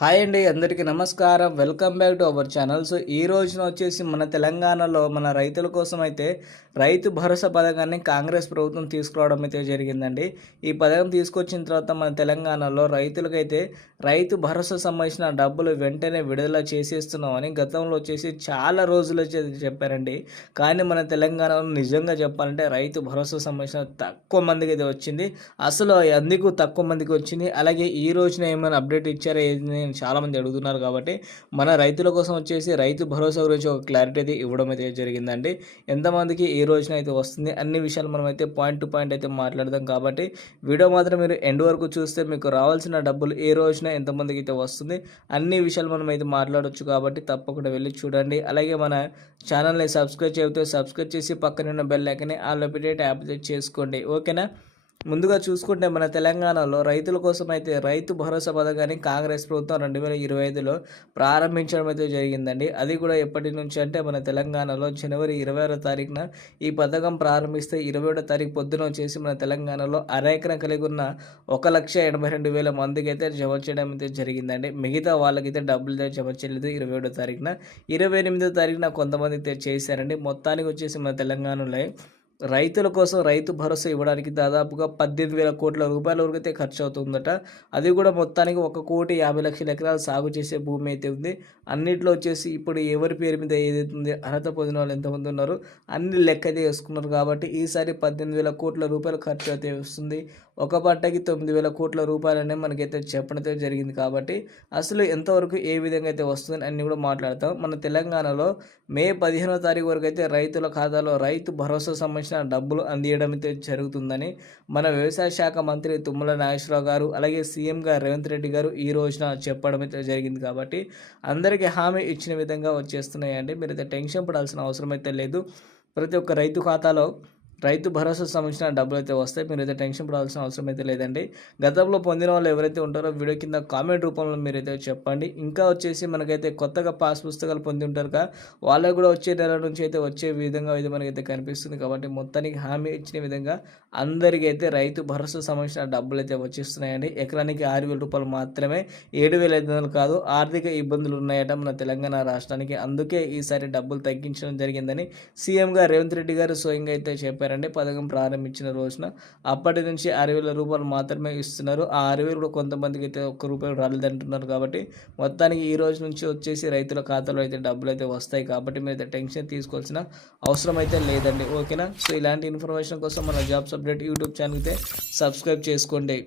Hi అండి అందరికీ నమస్కారం. Welcome back to our channel. So ఈ రోజున వచ్చేసి మన తెలంగాణలో మన రైతుల కోసం అయితే రైతు భరోసా పథకాన్ని కాంగ్రెస్ ప్రభుత్వం తీసుకురావడం అయితే జరిగిందండి. ఈ పథకం తీసుకొచ్చిన తర్వాత మన తెలంగాణలో రైతులకైతే రైతు భరోసా సంబంధించిన డబ్బులు వెంటనే విడుదల చేసేస్తున్నామని గతంలో వచ్చేసి చాలా రోజులు చెప్పారండి. కానీ మన తెలంగాణలో నిజంగా చెప్పాలంటే రైతు భరోసా సంబంధించిన తక్కువ మందికి అయితే వచ్చింది. అసలు ఎందుకు తక్కువ మందికి వచ్చింది. అలాగే ఈ రోజున ఏమైనా అప్డేట్ ఇచ్చారా? ఏది చాలామంది అడుగుతున్నారు కాబట్టి మన రైతుల కోసం వచ్చేసి రైతు భరోసా గురించి ఒక క్లారిటీ అయితే ఇవ్వడం అయితే జరిగిందండి. ఎంతమందికి ఏ రోజున అయితే వస్తుంది అన్ని విషయాలు మనం అయితే పాయింట్ టు పాయింట్ అయితే మాట్లాడదాం కాబట్టి వీడియో మాత్రం మీరు ఎండ్ వరకు చూస్తే మీకు రావాల్సిన డబ్బులు ఏ రోజున ఎంతమందికి అయితే వస్తుంది అన్ని విషయాలు మనం అయితే మాట్లాడొచ్చు కాబట్టి తప్పకుండా వెళ్ళి చూడండి. అలాగే మన ఛానల్ని సబ్స్క్రైబ్ చేస్తే సబ్స్క్రైబ్ చేసి పక్కన ఉన్న బెల్ లెక్కనే ఆల్ అప్డేట్ యాప్ చేసుకోండి. ఓకేనా? ముందుగా చూసుకుంటే మన తెలంగాణలో రైతుల కోసం అయితే రైతు భరోసా పథకాన్ని కాంగ్రెస్ ప్రభుత్వం రెండు వేల ఇరవై ఐదులో ప్రారంభించడం అయితే జరిగిందండి. అది కూడా ఎప్పటి నుంచి అంటే మన తెలంగాణలో జనవరి ఇరవై ఆరో తారీఖున ఈ పథకం ప్రారంభిస్తే ఇరవై ఏడో తారీఖు పొద్దున వచ్చేసి మన తెలంగాణలో అరెకరం కలిగి ఉన్న ఒక లక్ష ఎనభై రెండు వేల మందికి అయితే జమ చేయడం అయితే జరిగిందండి. మిగతా వాళ్ళకైతే డబ్బులు అయితే జమ చేయలేదు ఇరవై ఏడో తారీఖున. ఇరవై ఎనిమిదో తారీఖున కొంతమంది అయితే చేశారండి. మొత్తానికి వచ్చేసి మన తెలంగాణలో రైతుల కోసం రైతు భరోసా ఇవ్వడానికి దాదాపుగా పద్దెనిమిది వేల కోట్ల రూపాయల వరకు అయితే ఖర్చు అవుతుందట అది కూడా మొత్తానికి ఒక కోటి యాభై లక్షల ఎకరాలు సాగు చేసే భూమి అయితే ఉంది. అన్నిట్లో వచ్చేసి ఇప్పుడు ఎవరి పేరు మీద ఏదైతే ఉంది అర్హత పొందిన వాళ్ళు ఎంతమంది ఉన్నారు అన్ని లెక్క అయితే వేసుకున్నారు కాబట్టి ఈసారి పద్దెనిమిది వేల కోట్ల రూపాయల ఖర్చు అయితే వస్తుంది. ఒక పంటకి తొమ్మిది వేల కోట్ల రూపాయలనే మనకైతే చెప్పడం అయితే జరిగింది కాబట్టి అసలు ఎంతవరకు ఏ విధంగా అయితే వస్తుందని అన్ని కూడా మాట్లాడతాం. మన తెలంగాణలో మే పదిహేనో తారీఖు వరకు అయితే రైతుల ఖాతాలో రైతు భరోసా సంబంధించిన డబ్బులు అందియడం జరుగుతుందని మన వ్యవసాయ శాఖ మంత్రి తుమ్మల నాగేశ్వరరావు గారు అలాగే సీఎంగా రేవంత్ రెడ్డి గారు ఈ రోజున చెప్పడం అయితే జరిగింది కాబట్టి అందరికీ హామీ ఇచ్చిన విధంగా వచ్చేస్తున్నాయండి. మీరైతే టెన్షన్ పడాల్సిన అవసరం అయితే లేదు. ప్రతి ఒక్క రైతు ఖాతాలో రైతు భరోసా సంబంధించిన డబ్బులు అయితే వస్తాయి. మీరు అయితే టెన్షన్ పడాల్సిన అవసరం అయితే లేదండి. గతంలో పొందిన వాళ్ళు ఎవరైతే ఉంటారో వీడియో కింద కామెంట్ రూపంలో మీరైతే చెప్పండి. ఇంకా వచ్చేసి మనకైతే కొత్తగా పాస్ పుస్తకాలు పొంది ఉంటారు కదా వాళ్ళకు కూడా వచ్చే నెల నుంచి అయితే వచ్చే విధంగా ఇది మనకైతే కనిపిస్తుంది. కాబట్టి మొత్తానికి హామీ ఇచ్చిన విధంగా అందరికీ అయితే రైతు భరోసా సంబంధించిన డబ్బులు అయితే వచ్చేస్తున్నాయండి. ఎకరానికి ఆరు వేల రూపాయలు మాత్రమే ఏడు వేల ఐదు వందలు కాదు ఆర్థిక ఇబ్బందులు ఉన్నాయట మన తెలంగాణ రాష్ట్రానికి. అందుకే ఈసారి డబ్బులు తగ్గించడం జరిగిందని సీఎంగా రేవంత్ రెడ్డి గారు స్వయంగా అయితే చెప్పారు చెప్పారండి పథకం ప్రారంభించిన రోజున అప్పటి నుంచి అరవై వేల రూపాయలు మాత్రమే ఇస్తున్నారు. ఆ అరవై కూడా కొంతమందికి అయితే ఒక్క రూపాయలు రాలేదంటున్నారు కాబట్టి మొత్తానికి ఈ రోజు నుంచి వచ్చేసి రైతుల ఖాతాలో అయితే డబ్బులు అయితే వస్తాయి కాబట్టి మీరు అయితే టెన్షన్ తీసుకోవాల్సిన అవసరం అయితే లేదండి. ఓకేనా? సో ఇలాంటి ఇన్ఫర్మేషన్ కోసం మన జాబ్స్ అప్డేట్ యూట్యూబ్ ఛానల్ అయితే సబ్స్క్రైబ్ చేసుకోండి.